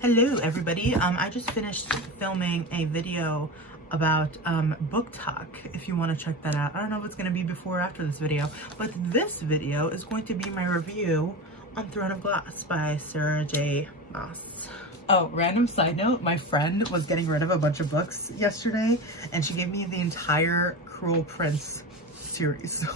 Hello everybody. I just finished filming a video about book talk, if you want to check that out. I don't know if it's going to be before or after this video, but this video is going to be my review on Throne of Glass by Sarah J. Maas. Oh, random side note, my friend was getting rid of a bunch of books yesterday and she gave me the entire Cruel Prince series.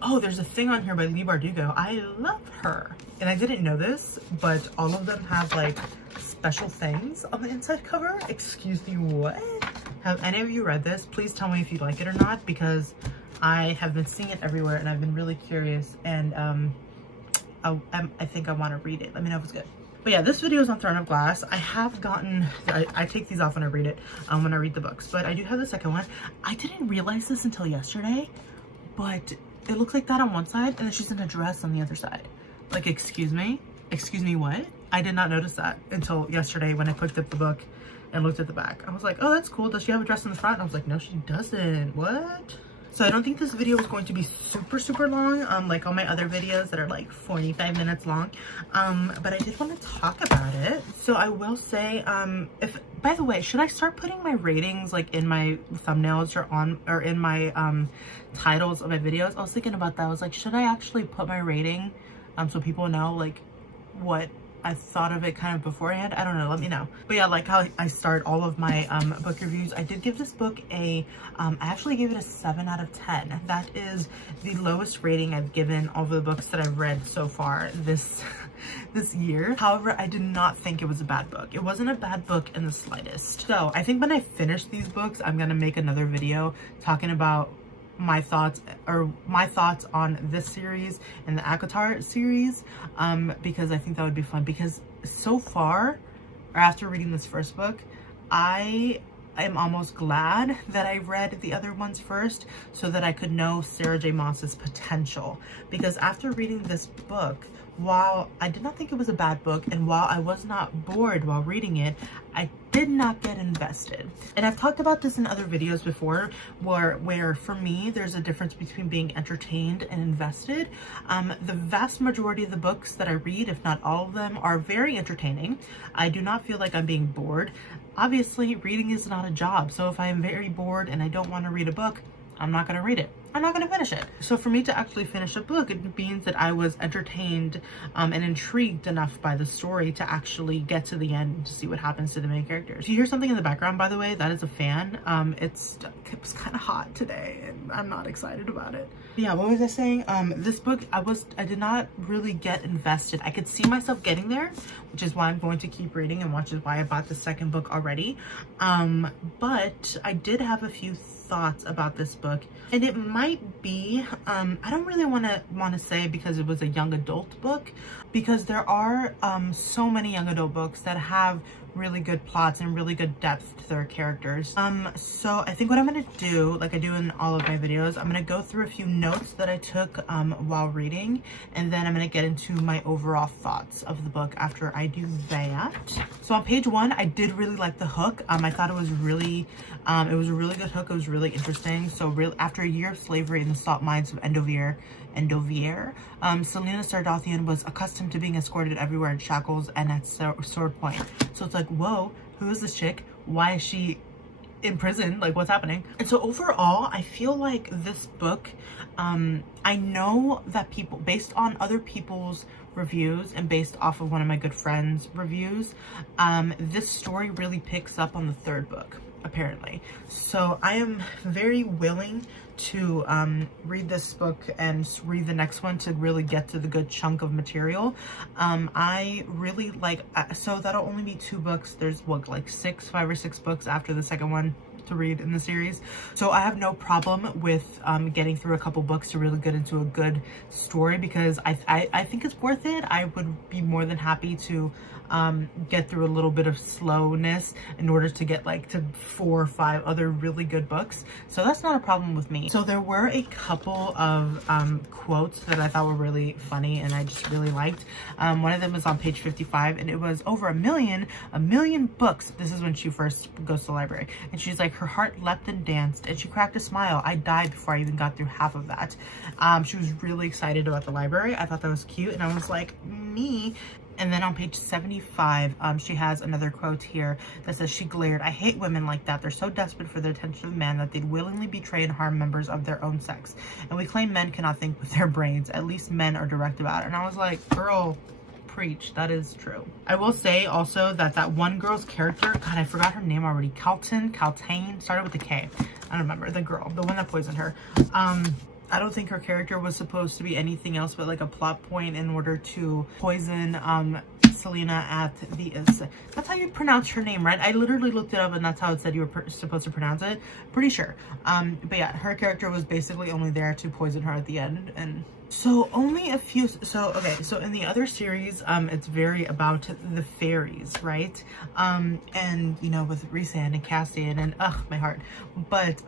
Oh, there's a thing on here by Leigh Bardugo. I love her. And I didn't know this, but all of them have like special things on the inside cover. Excuse me, what? Have any of you read this? Please tell me if you like it or not, because I have been seeing it everywhere and I've been really curious, and I think I want to read it. Let me know if it's good. But yeah, this video is on Throne of Glass. I have gotten, I take these off when I read it, when I read the books, but I do have the second one. I didn't realize this until yesterday, but it looks like that on one side and then she's in a dress on the other side. Like, excuse me? Excuse me, what? I did not notice that until yesterday when I picked up the book and looked at the back. I was like, oh, that's cool. Does she have a dress in the front? And I was like, no, she doesn't. What? So I don't think this video is going to be super long, like all my other videos that are like 45 minutes long. But I did want to talk about it. So I will say, by the way, should I start putting my ratings like in my thumbnails or in my titles of my videos? I was thinking about that. I was like, should I actually put my rating so people know like what I thought of it kind of beforehand? I don't know, let me know. But yeah, like how I start all of my book reviews, I did give this book I actually gave it a 7 out of 10. That is the lowest rating I've given all of the books that I've read so far this year. However, I did not think it was a bad book. It wasn't a bad book in the slightest. So I think when I finish these books, I'm gonna make another video talking about my thoughts on this series and the ACOTAR series, because I think that would be fun, because so far, or after reading this first book, I am almost glad that I read the other ones first so that I could know Sarah J. Maas's potential. Because after reading this book, while I did not think it was a bad book, and while I was not bored while reading it, I did not get invested. And I've talked about this in other videos before, where for me, there's a difference between being entertained and invested. The vast majority of the books that I read, if not all of them, are very entertaining. I do not feel like I'm being bored. Obviously, reading is not a job. So if I am very bored and I don't want to read a book, I'm not going to read it. I'm not going to finish it. So for me to actually finish a book, it means that I was entertained and intrigued enough by the story to actually get to the end to see what happens to the main characters. If you hear something in the background, by the way, that is a fan. It was kind of hot today and I'm not excited about it. Yeah, what was I saying? This book, I did not really get invested. I could see myself getting there, which is why I'm going to keep reading, and which is why I bought the second book already. But I did have a few thoughts about this book, and it might be I don't really want to say because it was a young adult book, because there are so many young adult books that have really good plots and really good depth to their characters. So I think what I'm gonna do, like I do in all of my videos, I'm gonna go through a few notes that I took while reading, and then I'm gonna get into my overall thoughts of the book after I do that. So on page 1, I did really like the hook. I thought it was a really good hook. It was really interesting. So after a year of slavery in the salt mines of Endovier, Selena Sardothian was accustomed to being escorted everywhere in shackles and at sword point. So it's like, whoa, who is this chick? Why is she in prison? Like, what's happening? And so overall, I feel like this book, I know that people, based on other people's reviews and based off of one of my good friends' reviews, this story really picks up on the third book, apparently. So I am very willing to read this book and read the next one to really get to the good chunk of material. I really like, so that'll only be 2 books. There's what, like 5 or 6 books after the second one to read in the series. So I have no problem with getting through a couple books to really get into a good story, because I think it's worth it. I would be more than happy to get through a little bit of slowness in order to get like to 4 or 5 other really good books. So that's not a problem with me. So there were a couple of quotes that I thought were really funny and I just really liked. One of them was on page 55, and it was over a million books. This is when she first goes to the library, and she's like, her heart leapt and danced and she cracked a smile. I died before I even got through half of that. She was really excited about the library. I thought that was cute, and I was like, me, And then on page 75, she has another quote here that says, she glared, "I hate women like that. They're so desperate for the attention of men that they'd willingly betray and harm members of their own sex. And we claim men cannot think with their brains. At least men are direct about it." And I was like, girl, preach. That is true. I will say also that that one girl's character, God, I forgot her name already. Caltane, started with a K. I don't remember. The girl, the one that poisoned her. I don't think her character was supposed to be anything else but like a plot point in order to poison Selena at the that's how you pronounce her name, right? I literally looked it up and that's how it said you were supposed to pronounce it. Pretty sure. But yeah, her character was basically only there to poison her at the end. And so only a few, so in the other series, it's very about the fairies, right? And you know, with Rhysand and Cassian and my heart. But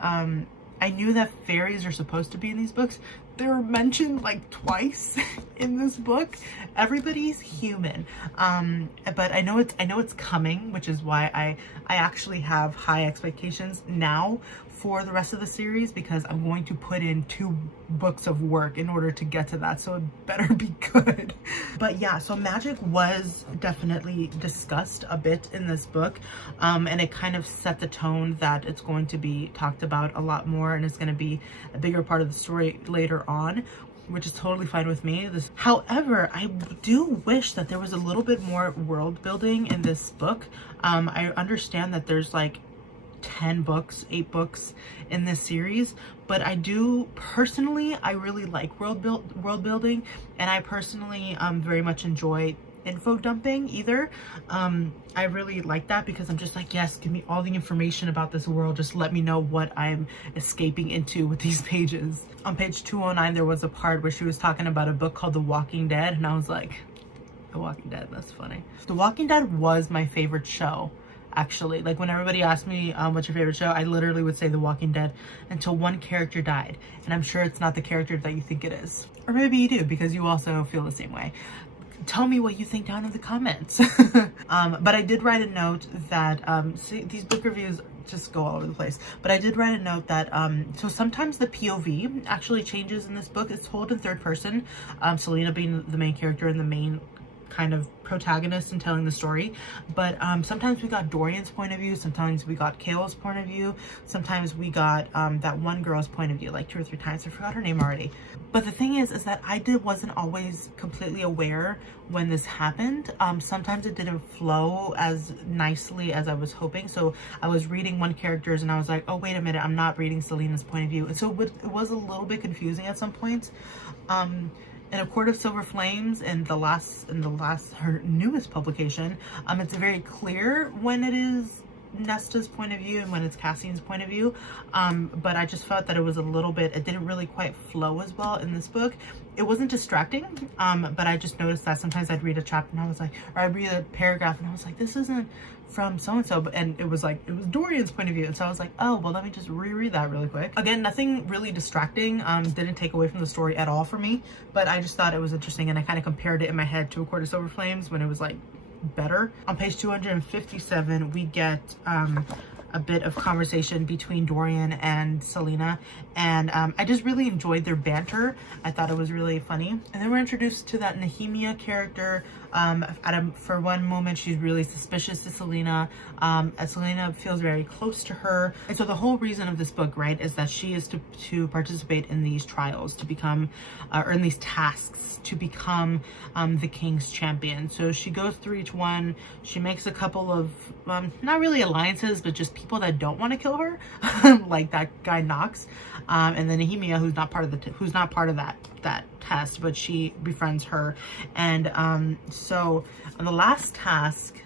I knew that fairies are supposed to be in these books. They're mentioned like twice in this book. Everybody's human. But I know it's coming, which is why I actually have high expectations now for the rest of the series, because I'm going to put in 2 books of work in order to get to that, so it better be good. But yeah, so magic was definitely discussed a bit in this book, and it kind of set the tone that it's going to be talked about a lot more, and it's going to be a bigger part of the story later on, which is totally fine with me. However, I do wish that there was a little bit more world building in this book. I understand that there's like 8 books in this series, but I do personally, I really like world building, and I personally very much enjoy info dumping either. I really like that because I'm just like, yes, give me all the information about this world, just let me know what I'm escaping into with these pages. On page 209 there was a part where she was talking about a book called The Walking Dead, and I was like, The Walking Dead, that's funny. The Walking Dead was my favorite show. Actually, like when everybody asked me what's your favorite show, I literally would say The Walking Dead until one character died. And I'm sure it's not the character that you think it is. Or maybe you do, because you also feel the same way. Tell me what you think down in the comments. But I did write a note that, see, these book reviews just go all over the place. But I did write a note that, so sometimes the POV actually changes in this book. It's told in 3rd person, Selena being the main character and the main kind of protagonist in telling the story. But sometimes we got Dorian's point of view, sometimes we got Kale's point of view, sometimes we got that one girl's point of view, like 2 or 3 times. I forgot her name already. But the thing is that I wasn't always completely aware when this happened. Sometimes it didn't flow as nicely as I was hoping. So I was reading one character's and I was like, oh, wait a minute, I'm not reading Selena's point of view. And so it was a little bit confusing at some points. In A Court of Silver Flames, in her newest publication, it's very clear when it is Nesta's point of view and when it's Cassian's point of view. But I just felt that it was a little bit, it didn't really quite flow as well in this book. It wasn't distracting, but I just noticed that sometimes I'd read a chapter and I was like, or I'd read a paragraph and I was like, this isn't from so-and-so, and it was Dorian's point of view. And so I was like, oh, well, let me just reread that really quick. Again, nothing really distracting, didn't take away from the story at all for me, but I just thought it was interesting, and I kind of compared it in my head to A Court of Silver Flames when it was like better. On page 257, we get a bit of conversation between Dorian and Selena, and I just really enjoyed their banter. I thought it was really funny. And then we're introduced to that Nehemia character. For one moment, she's really suspicious to Selena, as Selena feels very close to her. And so the whole reason of this book, right, is that she is to participate in these trials, to become, or in these tasks, to become the king's champion. So she goes through each one. She makes a couple of, not really alliances, but just people that don't want to kill her, like that guy Knox, and then Nehemia, who's not part of that test, but she befriends her. And so the last task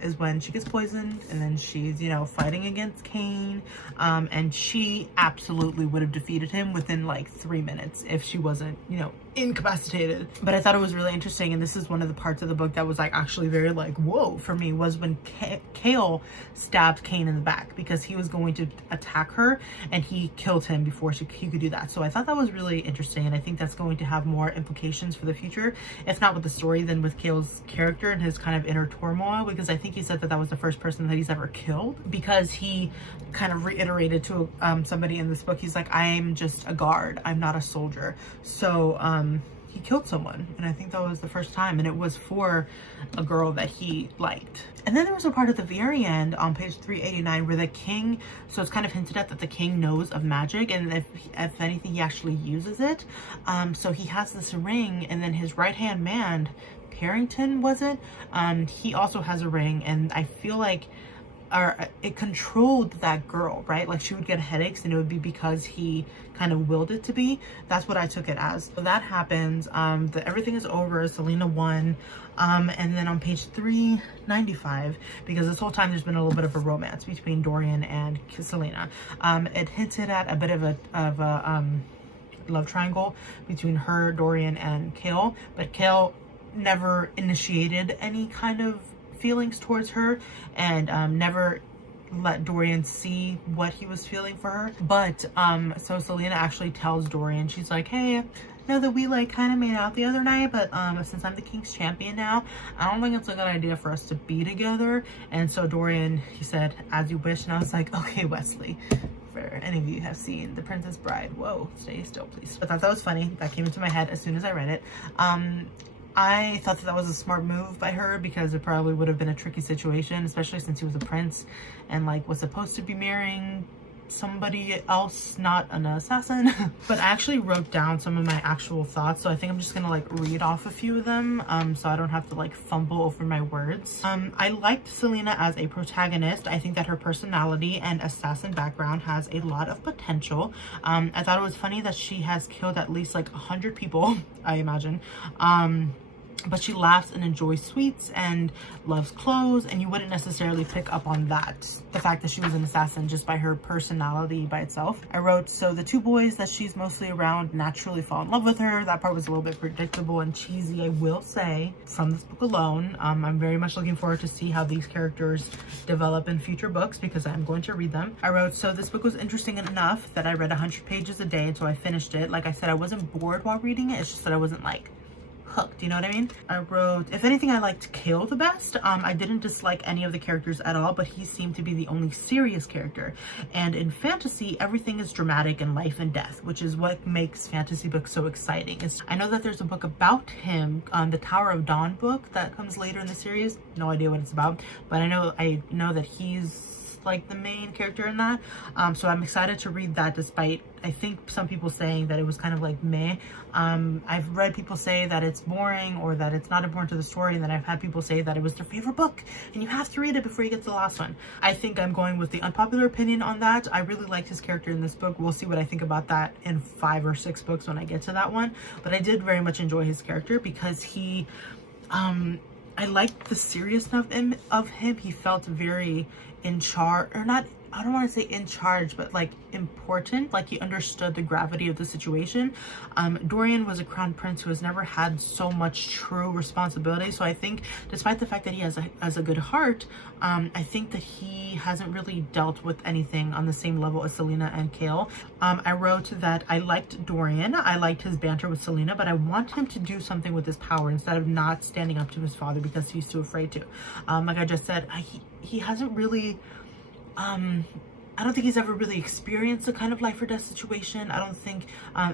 is when she gets poisoned, and then she's, you know, fighting against Kane, and she absolutely would have defeated him within like 3 minutes if she wasn't, you know, incapacitated. But I thought it was really interesting, and this is one of the parts of the book that was like actually very like whoa for me, was when Kale stabbed Kane in the back because he was going to attack her, and he killed him before he could do that. So I thought that was really interesting, and I think that's going to have more implications for the future, if not with the story, then with Kale's character and his kind of inner turmoil, because I think he said that that was the first person that he's ever killed, because he kind of reiterated to somebody in this book, he's like, I'm just a guard, I'm not a soldier. So he killed someone, and I think that was the first time, and it was for a girl that he liked. And then there was a part at the very end on page 389 where the king, so it's kind of hinted at that the king knows of magic, and if anything, he actually uses it. So he has this ring, and then his right hand man, Harrington, was it? He also has a ring, and I feel like it controlled that girl, right? Like she would get headaches, and it would be because he kind of willed it to be. That's what I took it as. So that happens. Everything is over. Selena won. And then on page 395, because this whole time there's been a little bit of a romance between Dorian and Selena. It hinted at a bit of a love triangle between her, Dorian, and Kale, but Kale never initiated any kind of feelings towards her, and never let Dorian see what he was feeling for her. But so Selena actually tells Dorian, she's like, hey, I know that we like kind of made out the other night, but since I'm the king's champion now, I don't think it's a good idea for us to be together. And so Dorian, he said, as you wish. And I was like, okay, Wesley, for any of you have seen The Princess Bride, whoa, stay still please. But I thought that was funny. That came into my head as soon as I read it. I thought that was a smart move by her, because it probably would have been a tricky situation, especially since he was a prince and like was supposed to be marrying somebody else, not an assassin. But I actually wrote down some of my actual thoughts, so I think I'm just gonna like read off a few of them, so I don't have to like fumble over my words. I liked Selena as a protagonist. I think that her personality and assassin background has a lot of potential. I thought it was funny that she has killed at least like 100 people, I imagine. But she laughs and enjoys sweets and loves clothes, and you wouldn't necessarily pick up on that, the fact that she was an assassin, just by her personality by itself. I wrote, so the two boys that she's mostly around naturally fall in love with her. That part was a little bit predictable and cheesy, I will say, from this book alone. I'm very much looking forward to see how these characters develop in future books, because I'm going to read them. I wrote, so this book was interesting enough that I read 100 pages a day until I finished it. Like I said, I wasn't bored while reading it, it's just that I wasn't like hooked, you know what I mean? I wrote, if anything, I liked Kale the best. I didn't dislike any of the characters at all, but he seemed to be the only serious character. And in fantasy, everything is dramatic and life and death, which is what makes fantasy books so exciting. I know that there's a book about him, the Tower of Dawn book that comes later in the series. No idea what it's about, but I know that he's like the main character in that. So I'm excited to read that, despite I think some people saying that it was kind of like meh. I've read people say that it's boring or that it's not important to the story, and then I've had people say that it was their favorite book and you have to read it before you get to the last one. I think I'm going with the unpopular opinion on that. I really liked his character in this book. We'll see what I think about that in 5 or 6 books when I get to that one, but I did very much enjoy his character because he I liked the seriousness of him. He felt very in charge, or not, I don't want to say in charge, but like important, like he understood the gravity of the situation. Dorian was a crown prince who has never had so much true responsibility. So I think despite the fact that he has a good heart, I think that he hasn't really dealt with anything on the same level as Selena and Kale. I wrote that I liked Dorian. I liked his banter with Selena, but I want him to do something with his power instead of not standing up to his father because he's too afraid to. Like I just said, he hasn't really, I don't think he's ever really experienced a kind of life or death situation. I don't think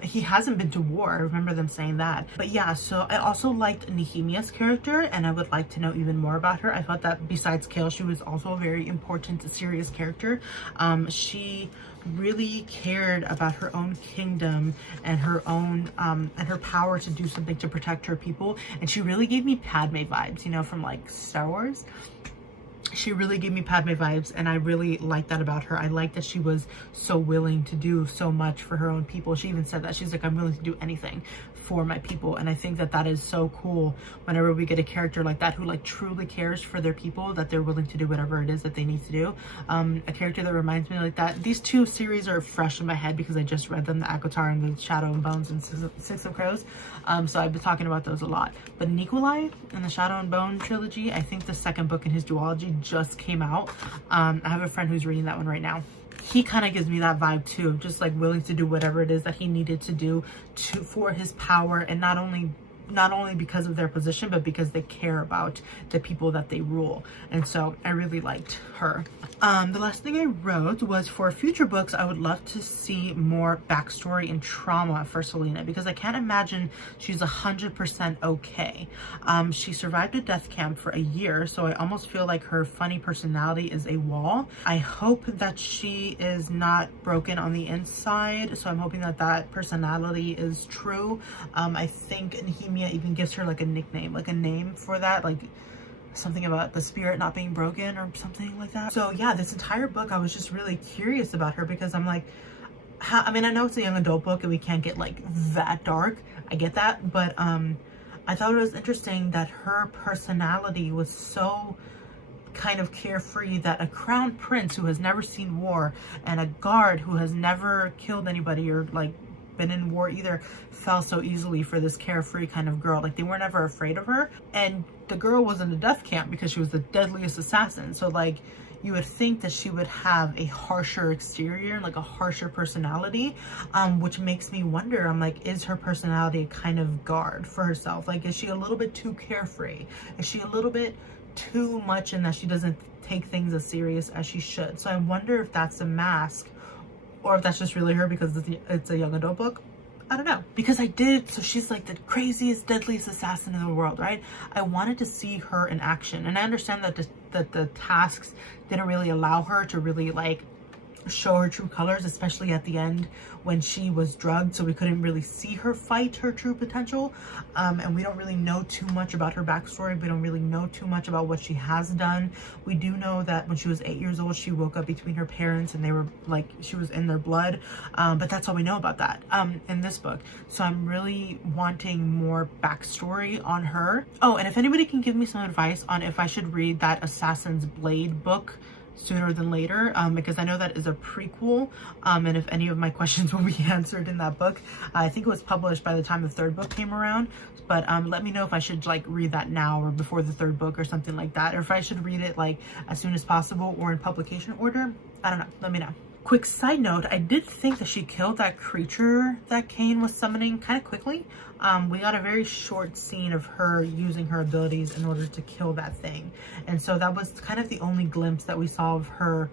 he hasn't been to war. I remember them saying that. But yeah, so I also liked Nehemiah's character, and I would like to know even more about her. I thought that besides Kale, she was also a very important, serious character. She really cared about her own kingdom and her own and her power to do something to protect her people. And she really gave me Padme vibes, you know, from like Star Wars. She really gave me Padme vibes, and I really liked that about her. I liked that she was so willing to do so much for her own people. She even said that. She's like, I'm willing to do anything for my people. And I think that that is so cool whenever we get a character like that who like truly cares for their people, that they're willing to do whatever it is that they need to do. A character that reminds me like that. These two series are fresh in my head because I just read them, the Akatar and the Shadow and Bones and Six of Crows. So I've been talking about those a lot. But Nikolai in the Shadow and Bone trilogy, I think the second book in his duology just came out. I have a friend who's reading that one right now. He kind of gives me that vibe too, just like willing to do whatever it is that he needed to do for his power, and not only not only because of their position, but because they care about the people that they rule. And so I really liked her. The last thing I wrote was, for future books, I would love to see more backstory and trauma for Selena, because I can't imagine she's 100% okay. She survived a death camp for a year, so I almost feel like her funny personality is a wall. I hope that she is not broken on the inside, so I'm hoping that that personality is true. I think Nehemia even gives her like a nickname, like a name for that, like something about the spirit not being broken or something like that. So yeah, this entire book I was just really curious about her, because I'm like, I mean, I know it's a young adult book and we can't get like that dark, I get that, but I thought it was interesting that her personality was so kind of carefree, that a crown prince who has never seen war and a guard who has never killed anybody or like been in war either fell so easily for this carefree kind of girl. Like, they were never afraid of her, and the girl was in a death camp because she was the deadliest assassin. So like, you would think that she would have a harsher exterior, like a harsher personality, which makes me wonder, I'm like, is her personality a kind of guard for herself? Like, is she a little bit too carefree? Is she a little bit too much in that she doesn't take things as serious as she should? So I wonder if that's a mask, or if that's just really her because it's a young adult book. I don't know. Because so she's like the craziest, deadliest assassin in the world, right? I wanted to see her in action. And I understand that the tasks didn't really allow her to really like show her true colors, especially at the end when she was drugged, so we couldn't really see her fight her true potential. And we don't really know too much about her backstory. We don't really know too much about what she has done. We do know that when she was 8 years old, she woke up between her parents and they were like, she was in their blood, but that's all we know about that in this book. So I'm really wanting more backstory on her. Oh, and if anybody can give me some advice on if I should read that Assassin's Blade book sooner than later, because I know that is a prequel, and if any of my questions will be answered in that book. I think it was published by the time the third book came around, but let me know if I should like read that now or before the third book or something like that, or if I should read it like as soon as possible or in publication order. I don't know, let me know. Quick side note, I did think that she killed that creature that Kane was summoning kind of quickly. We got a very short scene of her using her abilities in order to kill that thing. And so that was kind of the only glimpse that we saw of her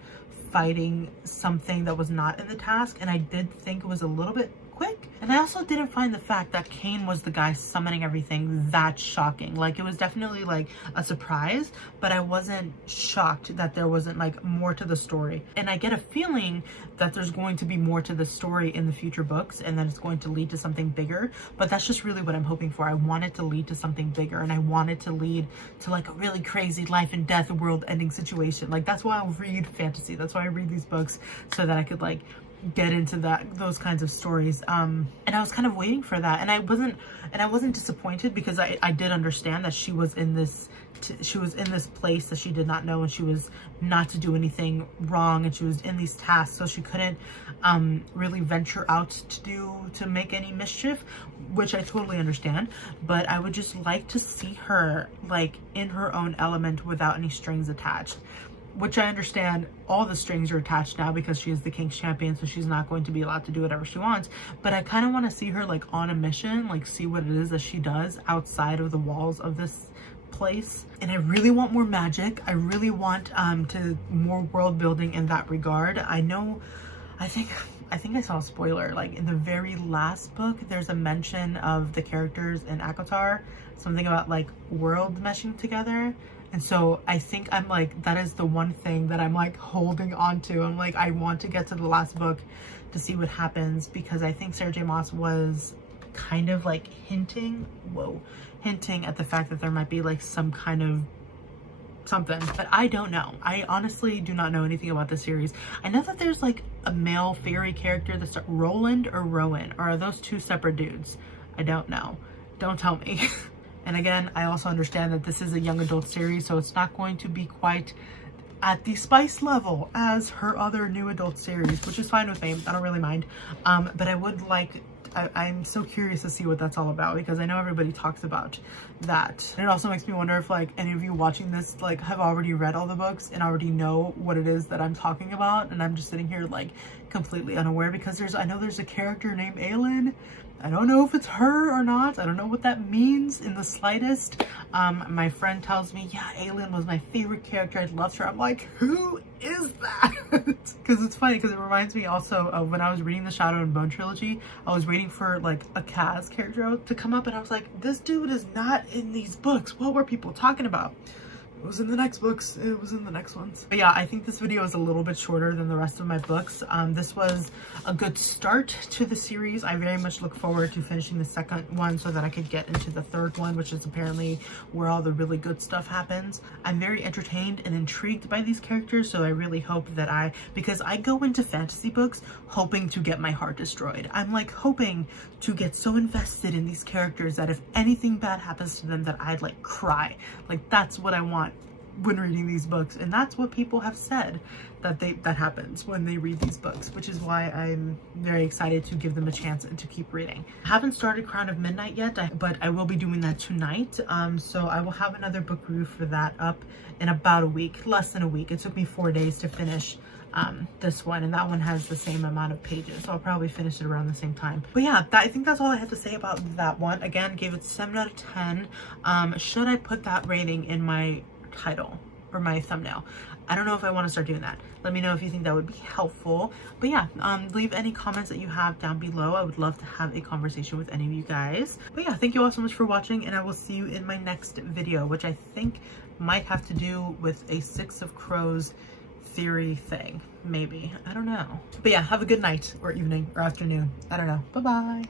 fighting something that was not in the task. And I did think it was a little bit quick. And I also didn't find the fact that Kane was the guy summoning everything that shocking. Like, it was definitely like a surprise, but I wasn't shocked that there wasn't like more to the story. And I get a feeling that there's going to be more to the story in the future books, and that it's going to lead to something bigger. But that's just really what I'm hoping for. I want it to lead to something bigger, and I want it to lead to like a really crazy life and death, world-ending situation. Like, that's why I read fantasy. That's why I read these books, so that I could like get into those kinds of stories. And I was kind of waiting for that, and I wasn't disappointed, because I did understand that she was in this place that she did not know, and she was not to do anything wrong, and she was in these tasks, so she couldn't really venture out to make any mischief, which I totally understand. But I would just like to see her like in her own element without any strings attached, which I understand all the strings are attached now because she is the King's champion, so she's not going to be allowed to do whatever she wants. But I kind of want to see her like on a mission, like see what it is that she does outside of the walls of this place. And I really want more magic. I really want more world building in that regard. I think I saw a spoiler, like in the very last book, there's a mention of the characters in ACOTAR, something about like world meshing together. And so I think I'm like, that is the one thing that I'm like holding on to. I'm like, I want to get to the last book to see what happens, because I think Sarah J. Maas was kind of like hinting at the fact that there might be like some kind of something, but I don't know. I honestly do not know anything about the series. I know that there's like a male fairy character that's Roland or Rowan, or are those two separate dudes? I don't know. Don't tell me. And again, I also understand that this is a young adult series, so it's not going to be quite at the spice level as her other new adult series, which is fine with me. I don't really mind. But I would like, I'm so curious to see what that's all about, because I know everybody talks about that. And it also makes me wonder if like any of you watching this like have already read all the books and already know what it is that I'm talking about, and I'm just sitting here like completely unaware, because I know there's a character named Aelin. I don't know if it's her or not. I don't know what that means in the slightest. My friend tells me, yeah, Alien was my favorite character. I loved her. I'm like, who is that? Because it's funny, because it reminds me also of when I was reading the Shadow and Bone trilogy. I was waiting for like a Kaz character to come up, and I was like, this dude is not in these books. What were people talking about? It was in the next books. It was in the next ones. But yeah, I think this video is a little bit shorter than the rest of my books. This was a good start to the series. I very much look forward to finishing the second one so that I could get into the third one, which is apparently where all the really good stuff happens. I'm very entertained and intrigued by these characters, so I really hope that because I go into fantasy books hoping to get my heart destroyed. I'm like hoping to get so invested in these characters that if anything bad happens to them that I'd like cry. Like that's what I want when reading these books, and that's what people have said that happens when they read these books, which is why I'm very excited to give them a chance and to keep reading. I haven't started Crown of Midnight yet, but I will be doing that tonight. So I will have another book review for that up in about a week, less than a week. It took me 4 days to finish this one, and that one has the same amount of pages, so I'll probably finish it around the same time. But yeah, I think that's all I had to say about that one. Again, gave it 7 out of 10. Should I put that rating in my title or my thumbnail? I don't know if I want to start doing that. Let me know if you think that would be helpful. But yeah, leave any comments that you have down below. I would love to have a conversation with any of you guys. But yeah, thank you all so much for watching, and I will see you in my next video, which I think might have to do with a Six of Crows theory thing, maybe. I don't know. But yeah, have a good night or evening or afternoon. I don't know. Bye bye.